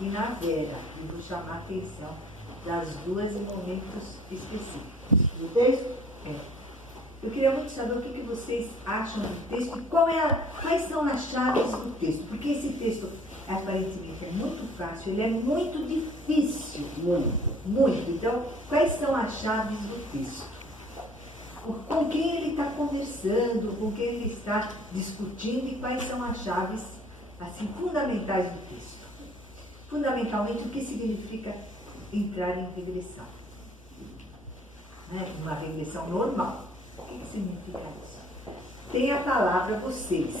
e na Vera. E vou chamar a atenção das duas em momentos específicos. Do texto? Eu queria muito saber o que vocês acham do texto e quais são as chaves do texto. Porque esse texto, aparentemente, é muito fácil, ele é muito difícil. Muito. Então, quais são as chaves do texto? Com quem ele está conversando, com quem ele está discutindo e quais são as chaves assim, fundamentais do texto. Fundamentalmente, o que significa entrar em regressão? Uma regressão normal. O que significa isso? Tem a palavra vocês.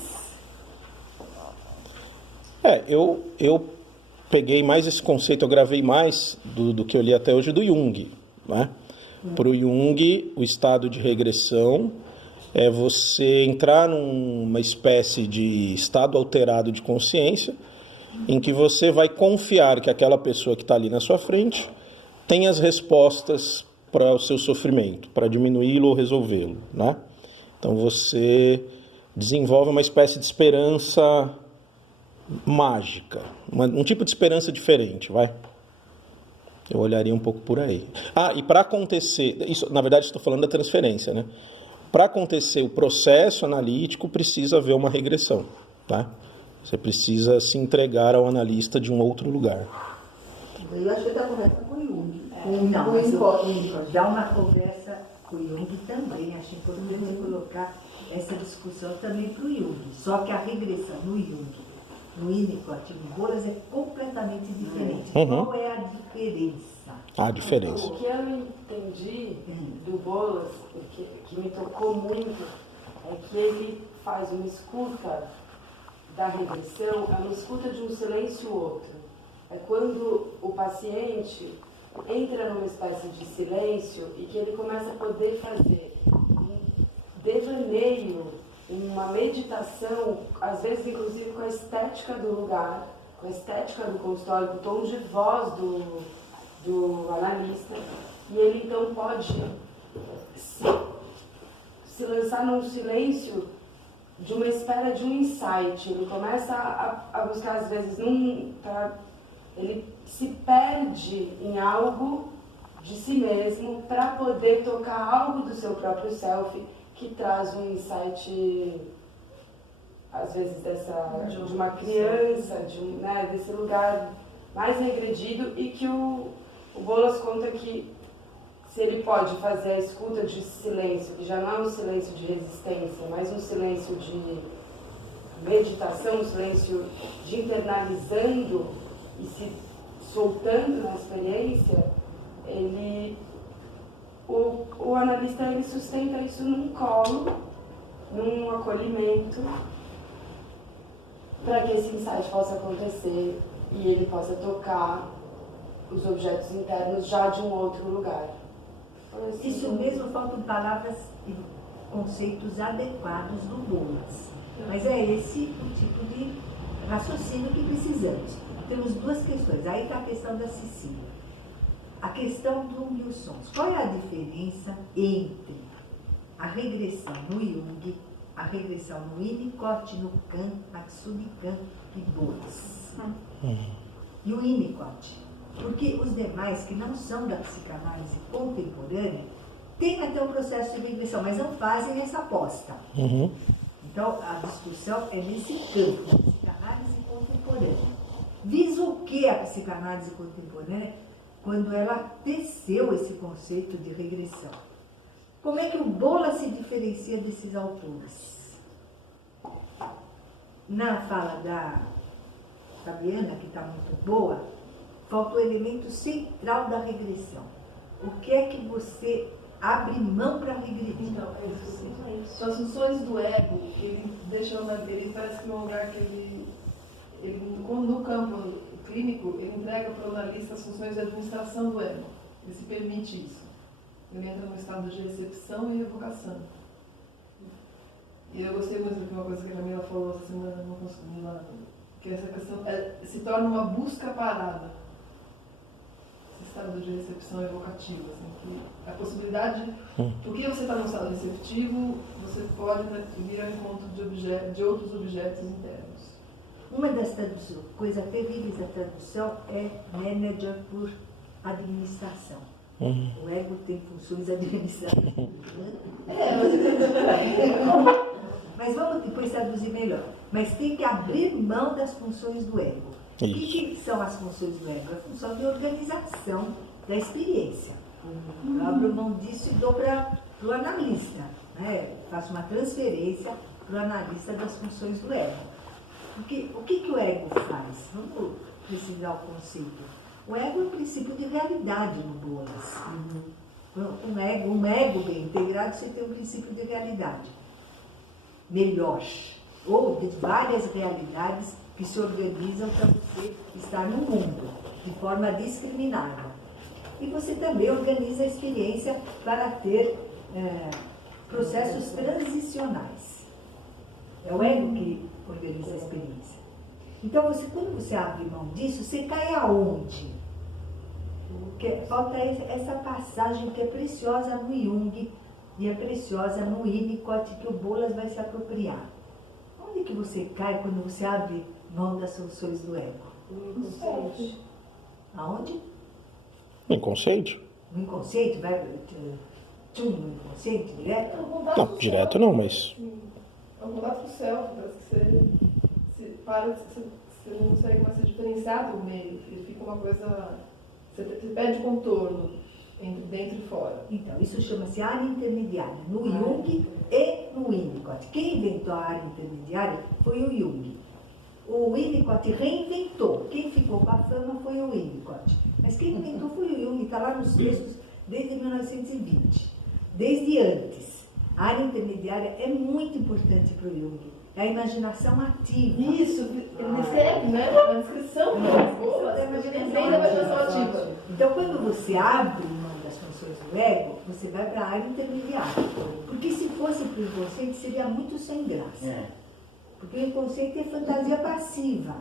Eu peguei mais esse conceito, eu gravei mais do que eu li até hoje do Jung, né? Para o Jung, o estado de regressão é você entrar numa espécie de estado alterado de consciência em que você vai confiar que aquela pessoa que está ali na sua frente tem as respostas para o seu sofrimento, para diminuí-lo ou resolvê-lo, né? Então você desenvolve uma espécie de esperança mágica, um tipo de esperança diferente, vai? Eu olharia um pouco por aí. E para acontecer, isso, na verdade estou falando da transferência, né? Para acontecer o processo analítico, precisa haver uma regressão, tá? Você precisa se entregar ao analista de um outro lugar. Eu acho que está correto com o Jung. Não, mas eu dar uma conversa com o Jung também. Acho importante colocar essa discussão também para o Jung. Só que a regressão no Jung, no Winnicott e no Bolas é completamente diferente. Qual é a diferença? A diferença. O que eu entendi do Bolas, que me tocou muito, é que ele faz uma escuta da regressão, é uma escuta de um silêncio outro. É quando o paciente entra numa espécie de silêncio e que ele começa a poder fazer um devaneio, uma meditação, às vezes inclusive com a estética do lugar, com a estética do consultório, com o tom de voz do analista, e ele então pode se lançar num silêncio de uma espera de um insight. Ele começa a buscar, às vezes, ele se perde em algo de si mesmo para poder tocar algo do seu próprio self que traz um insight, às vezes, de uma criança, desse lugar mais regredido, e que o Bolas conta que se ele pode fazer a escuta de silêncio, que já não é um silêncio de resistência, mas um silêncio de meditação, um silêncio de internalizando e se soltando na experiência, o analista ele sustenta isso num colo, num acolhimento, para que esse insight possa acontecer e ele possa tocar os objetos internos já de um outro lugar. Assim, isso mesmo, faltam palavras e conceitos adequados do Bolas. Mas é esse o tipo de raciocínio que precisamos. Temos duas questões. Aí está a questão da Cecília. A questão do Wilson. Qual é a diferença entre a regressão no Jung, a regressão no Winnicott, no Kant, Matsubi, Kant e Bolas? E o Winnicott? Porque os demais, que não são da psicanálise contemporânea, têm até o processo de regressão, mas não fazem essa aposta. Então, a discussão é nesse campo, da psicanálise contemporânea. Diz o que a psicanálise contemporânea quando ela teceu esse conceito de regressão? Como é que o Bolas se diferencia desses autores? Na fala da Fabiana, que está muito boa, falta o elemento central da regressão. O que é que você abre mão para regredir? Então, são as funções do ego que ele deixa, ele parece que é um lugar que ele no campo clínico, ele entrega para o analista as funções de administração do ego. Ele se permite isso. Ele entra no estado de recepção e evocação. E eu gostei muito de uma coisa que a Camila falou essa semana, não consegui lá, que essa questão se torna uma busca parada. Esse estado de recepção evocativa, assim, que a possibilidade, porque você está no estado receptivo, você pode vir ao encontro de outros objetos internos. Uma das coisas terríveis da tradução é manager por administração. O ego tem funções administrativas. Mas vamos depois traduzir melhor. Mas tem que abrir mão das funções do ego. O que são as funções do ego? A função de organização da experiência. Eu abro mão disso e dou para o analista. Né? Faço uma transferência para o analista das funções do ego. O que o ego faz? Vamos precisar o conceito. O ego é o princípio de realidade no Bolas. Um ego bem integrado, você tem um princípio de realidade melhor, ou de várias realidades que se organizam para você estar no mundo, de forma discriminada. E você também organiza a experiência para ter processos transicionais. É o ego que organiza a experiência. Então, quando você abre mão disso, você cai aonde? Porque falta essa passagem que é preciosa no Jung e é preciosa no Winnicott, que o Bolas vai se apropriar. Onde que você cai quando você abre mão das funções do ego? No inconsciente. Aonde? Inconsciente? No inconsciente? Vai no inconsciente direto? Não, direto não, mas... É um contato com o self, parece que você não consegue mais se diferenciar do meio, fica uma coisa, você perde contorno entre dentro e fora. Então, isso chama-se área intermediária, no Jung e no Winnicott. Quem inventou a área intermediária foi o Jung. O Winnicott reinventou. Quem ficou com a fama foi o Winnicott. Mas quem inventou foi o Jung, está lá nos textos desde 1920, desde antes. A área intermediária é muito importante para o Jung. É a imaginação ativa. Isso, ele descreve, né? Na descrição da imaginação ativa. Então, quando você abre mão das funções do ego, você vai para a área intermediária. Porque se fosse para o inconsciente, seria muito sem graça. Porque o inconsciente é fantasia passiva.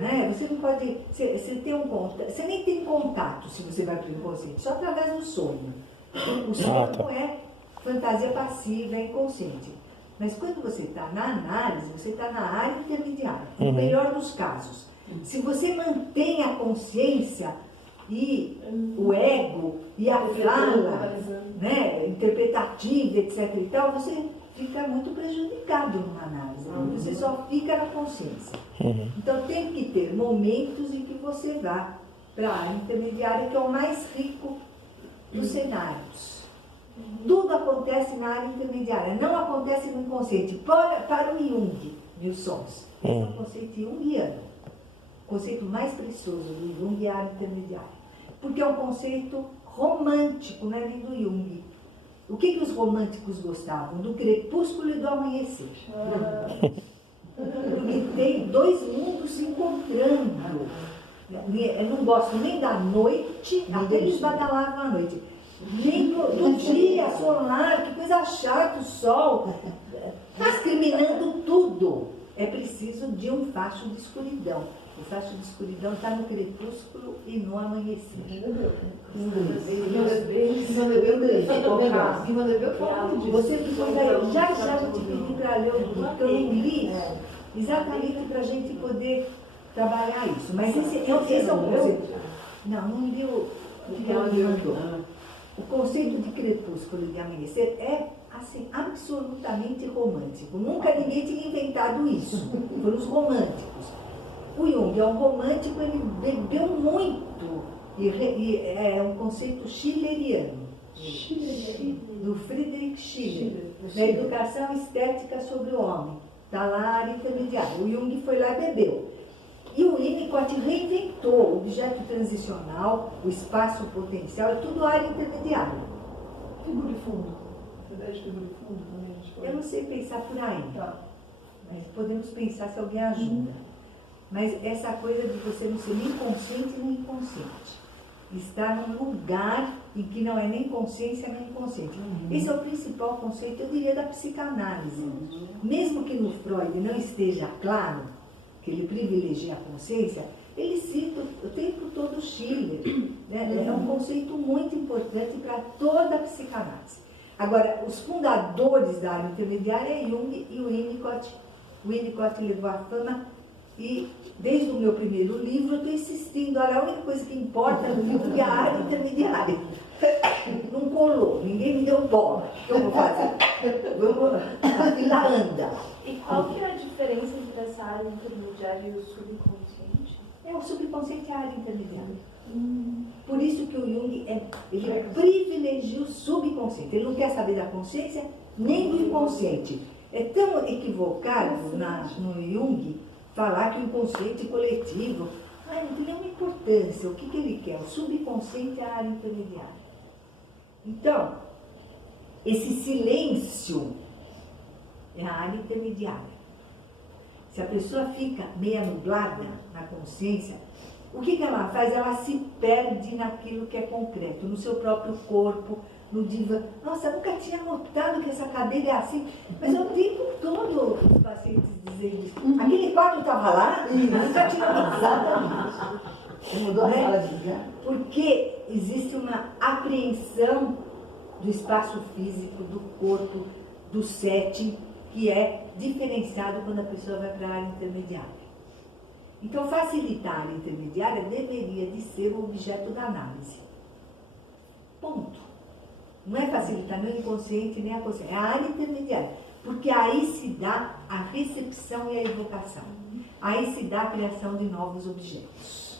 Né? Você não pode. Você nem tem contato se você vai para o inconsciente, só através do sonho. O sonho não é fantasia passiva, é inconsciente. Mas quando você está na análise, você está na área intermediária, no melhor dos casos. Se você mantém a consciência e o ego e a fala, né, interpretativa, etc. e tal, você fica muito prejudicado numa análise. Você só fica na consciência. Então tem que ter momentos em que você vá para a área intermediária, que é o mais rico dos cenários. Tudo acontece na área intermediária, não acontece no inconsciente. Para o Jung, Nilsons, esse é um conceito junguiano. O conceito mais precioso do Jung é a área intermediária. Porque é um conceito romântico, não é nem do Jung. O que os românticos gostavam? Do crepúsculo e do amanhecer. Porque tem dois mundos se encontrando. Eu não gosto nem da noite, até eles badalavam à noite. Nem do dia solar, que coisa chata, o sol, discriminando tudo. É preciso de um facho de escuridão. O facho de escuridão está no crepúsculo e no amanhecer. Você precisa, já vou te pedir para ler o livro, porque eu não li exatamente para a gente poder trabalhar isso. Mas esse é o conceito. Não li o que ela me mandou. O conceito de crepúsculo e de amanhecer é, assim, absolutamente romântico. Nunca ninguém tinha inventado isso. Foram os românticos. O Jung é um romântico, ele bebeu muito. E é um conceito schilleriano. Do Friedrich Schiller. Da educação estética sobre o homem. Está lá a área intermediária. O Jung foi lá e bebeu. E o Winnicott reinventou o objeto transicional, o espaço potencial, é tudo área intermediária. Figura de fundo. Essa ideia de figura de fundo também. Eu não sei pensar por aí, Tá. mas podemos pensar se alguém ajuda. Mas essa coisa de você não ser nem consciente nem inconsciente. Estar num lugar em que não é nem consciência nem inconsciente. Esse é o principal conceito, eu diria, da psicanálise. Mesmo que no Freud não esteja claro que ele privilegia a consciência, ele cita o tempo todo Schiller. Né? É um conceito muito importante para toda a psicanálise. Agora, os fundadores da área intermediária é Jung e o Winnicott. O Winnicott levou à fama E desde o meu primeiro livro eu estou insistindo, olha, a única coisa que importa no livro é a área intermediária. Não colou, ninguém me deu bola. O que eu vou fazer? A fila anda. E qual que é a diferença entre essa área intermediária e o subconsciente? O subconsciente é a área intermediária. Por isso que o Jung ele privilegia o subconsciente. Ele não quer saber da consciência nem do inconsciente. É tão equivocado no Jung falar que o inconsciente coletivo não tem nenhuma importância. O que ele quer? O subconsciente é a área intermediária. Então, esse silêncio é a área intermediária. Se a pessoa fica meia nublada na consciência, o que ela faz? Ela se perde naquilo que é concreto, no seu próprio corpo, no divã. Nossa, eu nunca tinha notado que essa cadeira é assim. Mas o tempo todo os pacientes dizendo isso. Aquele quadro estava lá? Eu nunca tinha notado. Você mudou a sala de lugar? Porque existe uma apreensão do espaço físico, do corpo, do setting, que é diferenciado quando a pessoa vai para a área intermediária. Então, facilitar a área intermediária deveria de ser o objeto da análise. Ponto. Não é facilitar nem o inconsciente, nem a consciência. É a área intermediária. Porque aí se dá a recepção e a evocação. Aí se dá a criação de novos objetos.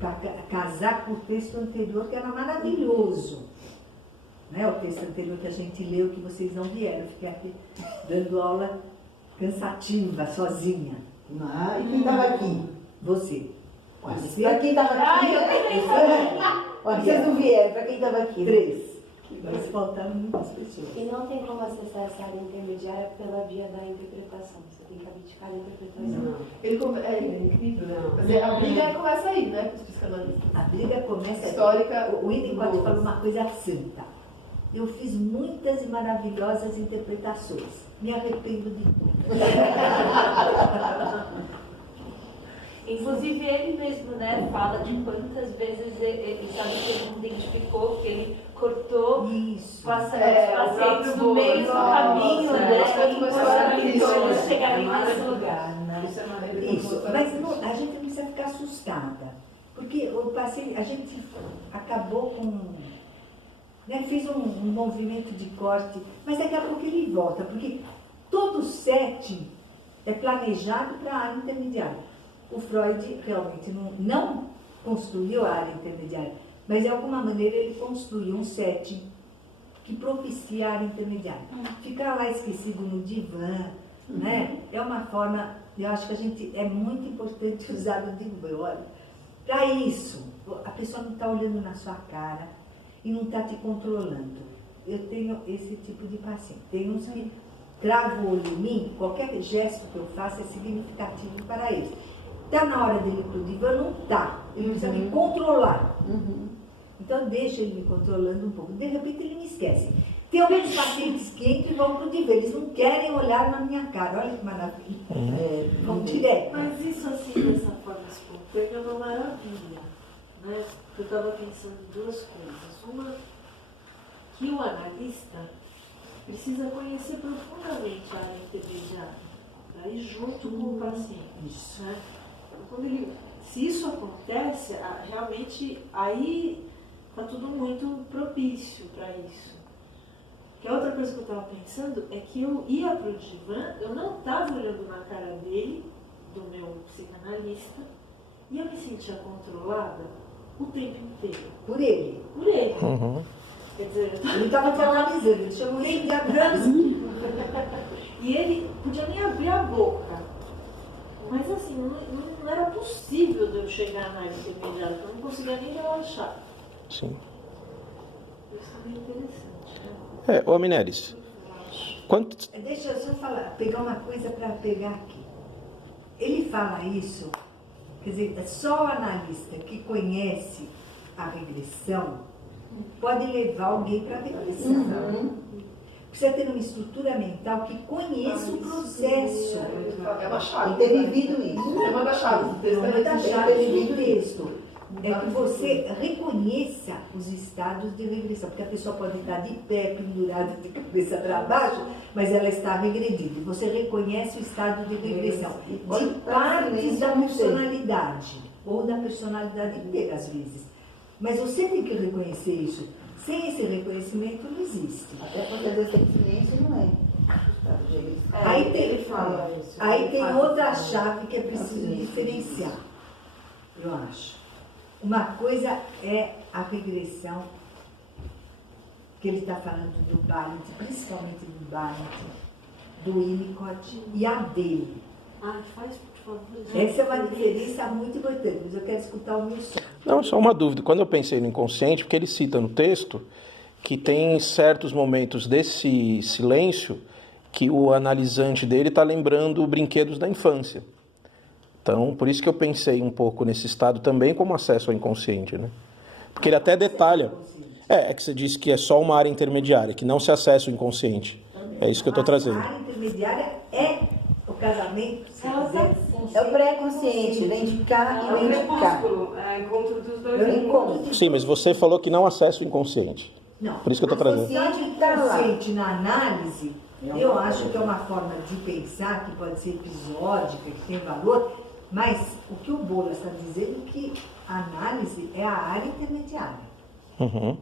Para casar com o texto anterior, que era maravilhoso. Né? O texto anterior que a gente leu, que vocês não vieram. Fiquei aqui dando aula cansativa, sozinha. E quem estava aqui? Você. Para quem estava aqui? Vocês não vieram, para quem estava aqui? 3. Mas faltaram muitas pessoas. E não tem como acessar essa área intermediária pela via da interpretação. Você tem que abdicar da interpretação. Ele é incrível, né? Mas a briga começa aí, né? Com os psicanalistas. A briga começa Histórica. O Winnicott falou uma coisa santa. Eu fiz muitas e maravilhosas interpretações. Me arrependo de tudo. Inclusive ele mesmo, né, fala de quantas vezes ele sabe que ele não identificou, que ele cortou Isso. os pacientes no meio do caminho, né? Então eles chegariam nesse lugar, né? Isso. Mas não, a gente não precisa ficar assustada. Porque o paciente, a gente acabou com... Né, fez um movimento de corte, mas daqui a pouco ele volta, porque todo setting é planejado para a área intermediária. O Freud realmente não construiu a área intermediária, mas de alguma maneira ele construiu um setting que propicia a área intermediária. Ficar lá esquecido no divã, né? É uma forma, eu acho que é muito importante usar o divã. Olha, para isso, a pessoa não está olhando na sua cara e não está te controlando. Eu tenho esse tipo de paciente. Tem uns que travam o olho em mim, qualquer gesto que eu faço é significativo para eles. Está na hora dele ir para o divã, não está. Ele precisa me controlar. Então deixa ele me controlando um pouco. De repente ele me esquece. Tem alguns pacientes que entram e vão para o divã. Eles não querem olhar na minha cara. Olha que maravilha. Vão direto. Mas isso assim, dessa forma espontânea, é uma maravilha. Né? Eu estava pensando em duas coisas. Uma, que o analista precisa conhecer profundamente a área intermediária, para ir junto com o paciente. Né? Se isso acontece, realmente aí está tudo muito propício para isso. Que a outra coisa que eu estava pensando é que eu ia para o divã, eu não estava olhando na cara dele, do meu psicanalista, e eu me sentia controlada o tempo inteiro. Por ele. Por ele. Quer dizer, Ele estava te analisando. Ele chamou ele de Abramski. E ele podia nem abrir a boca. Mas assim, não era possível de eu chegar na área intermediária, porque eu não conseguia nem relaxar. Sim. Isso é bem interessante. Ô Mineres, Deixa eu só pegar uma coisa para pegar aqui. Ele fala isso, quer dizer, é só o analista que conhece a regressão pode levar alguém para a regressão. Precisa ter uma estrutura mental que conheça o processo. É uma chave. E ter vivido isso. É uma das chaves. Uma das chaves do texto. é que você reconheça os estados de regressão, porque a pessoa pode estar de pé, pendurada de cabeça para baixo, mas ela está regredindo. Você reconhece o estado de regressão de partes da personalidade, ou da personalidade inteira, às vezes. Mas você tem que reconhecer isso. Sem esse reconhecimento, não existe. Até porque às vezes tem silêncio não é. Aí tem, ele fala isso. aí tem outra chave que é preciso diferenciar, eu acho. Uma coisa é a regressão, que ele está falando do Barrett, principalmente do Barrett, do Winnicott e a dele. Faz, por favor. Essa é uma diferença muito importante, mas eu quero escutar o meu som. Não, só uma dúvida. Quando eu pensei no inconsciente, porque ele cita no texto que tem certos momentos desse silêncio que o analisante dele está lembrando brinquedos da infância. Então, por isso que eu pensei um pouco nesse estado também como acesso ao inconsciente, né? Porque ele até detalha. É que você disse que é só uma área intermediária, que não se acessa o inconsciente. É isso que eu estou trazendo. A área intermediária é o casamento, se quiser. É o pré-consciente, identificar É e o identificar. crepúsculo, é o encontro dos dois. É o encontro. Sim, mas você falou que não acessa o inconsciente. Não. Por isso que eu estou trazendo. O inconsciente na análise, eu acho que é uma forma de pensar que pode ser episódica, que tem valor, mas o que o Bolo está dizendo é que a análise é a área intermediária. Uhum.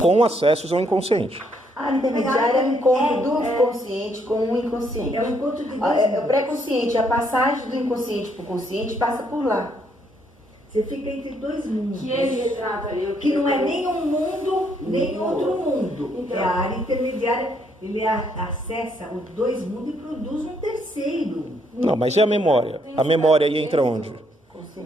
Com acessos ao inconsciente. A área intermediária é o encontro do consciente com o inconsciente. É o encontro de dois É o mundos. pré-consciente, a passagem do inconsciente para o consciente passa por lá. Você fica entre dois mundos. Que ele retrata ali. Que não é nem um mundo, nem outro mundo. Então. É a área intermediária, ele acessa os dois mundos e produz um terceiro. Não, mas e a memória? A memória aí entra onde?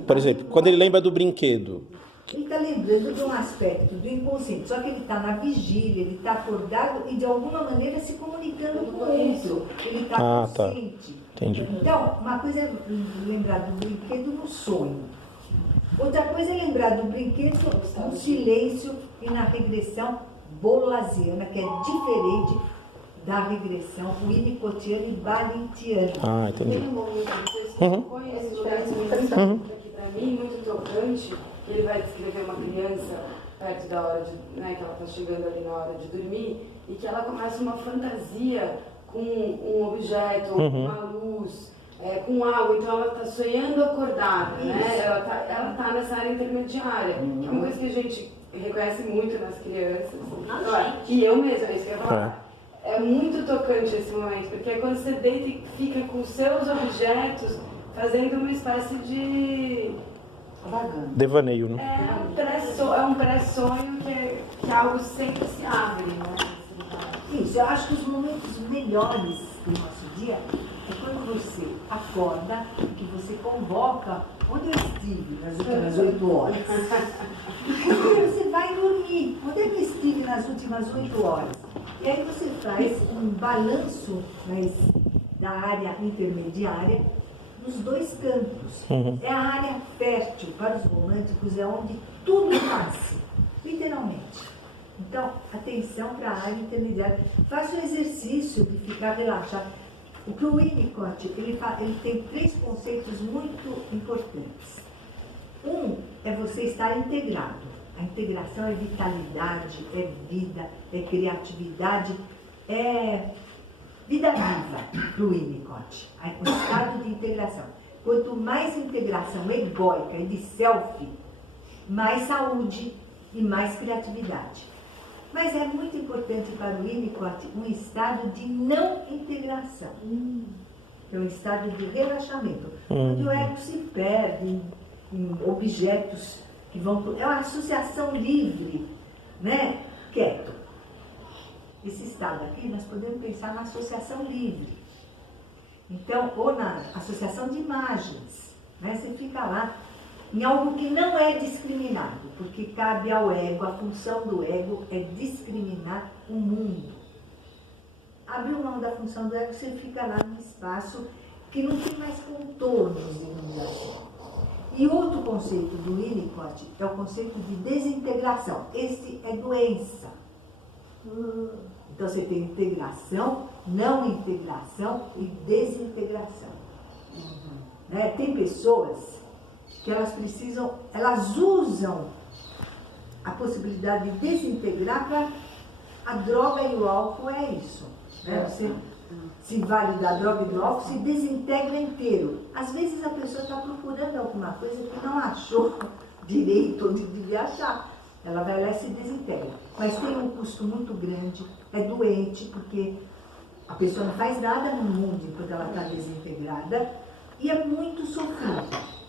Por exemplo, quando ele lembra do brinquedo. Ele está lembrando de um aspecto do inconsciente, só que ele está na vigília, ele está acordado e de alguma maneira se comunicando com o outro. Ele está Tá. consciente. Entendi. Então, uma coisa é lembrar do brinquedo no sonho. Outra coisa é lembrar do brinquedo no silêncio e na regressão bolasiana, que é diferente da regressão winnicottiana e barretiana. Ah, entendi. Tem um momento que eu expõe esse lugar de meditação aqui para mim, muito tocante, que ele vai descrever uma criança perto da hora de, né, que ela está chegando ali na hora de dormir, e que ela começa uma fantasia com um objeto, uma luz, com algo, então ela está sonhando acordada, né? Ela tá nessa área intermediária, que é uma coisa que a gente reconhece muito nas crianças. E eu mesma, é isso que eu ia falar. É muito tocante esse momento, porque é quando você deita e fica com seus objetos fazendo uma espécie de... Devaneio, né? É um pré-sonho que algo sempre se abre, né? Isso, eu acho que os momentos melhores do nosso dia é quando você acorda, que você convoca onde eu estive nas últimas 8 horas. E quando você vai dormir, onde é que eu estive nas últimas 8 horas? E aí você faz um balanço da área intermediária nos dois campos. É a área fértil para os românticos, é onde tudo nasce, literalmente. Então, atenção para a área intermediária. Faça o exercício de ficar relaxado. O que o Winnicott, ele tem 3 conceitos muito importantes. Um é você estar integrado. A integração é vitalidade, é vida, é criatividade, é vida viva para o Winnicott. O estado de integração. Quanto mais integração egóica e de selfie, mais saúde e mais criatividade. Mas é muito importante para o Winnicott um estado de não integração. É um estado de relaxamento, onde o ego se perde em objetos que vão... É uma associação livre, né? Quieto. Esse estado aqui, nós podemos pensar na associação livre. Então, ou na associação de imagens, né? Você fica lá em algo que não é discriminado, porque cabe ao ego, a função do ego é discriminar o mundo. Abriu mão da função do ego, você fica lá num espaço que não tem mais contornos, digamos assim. E outro conceito do Winnicott é o conceito de desintegração. Esse é doença. Então você tem integração, não integração e desintegração. Né? Tem pessoas que elas usam a possibilidade de desintegrar para a droga e o álcool é isso. Né? Você se vale da droga e do álcool, se desintegra inteiro. Às vezes a pessoa está procurando alguma coisa que não achou direito onde devia achar. Ela vai lá e se desintegra. Mas tem um custo muito grande, é doente, porque a pessoa não faz nada no mundo enquanto ela está desintegrada, e é muito sofrido.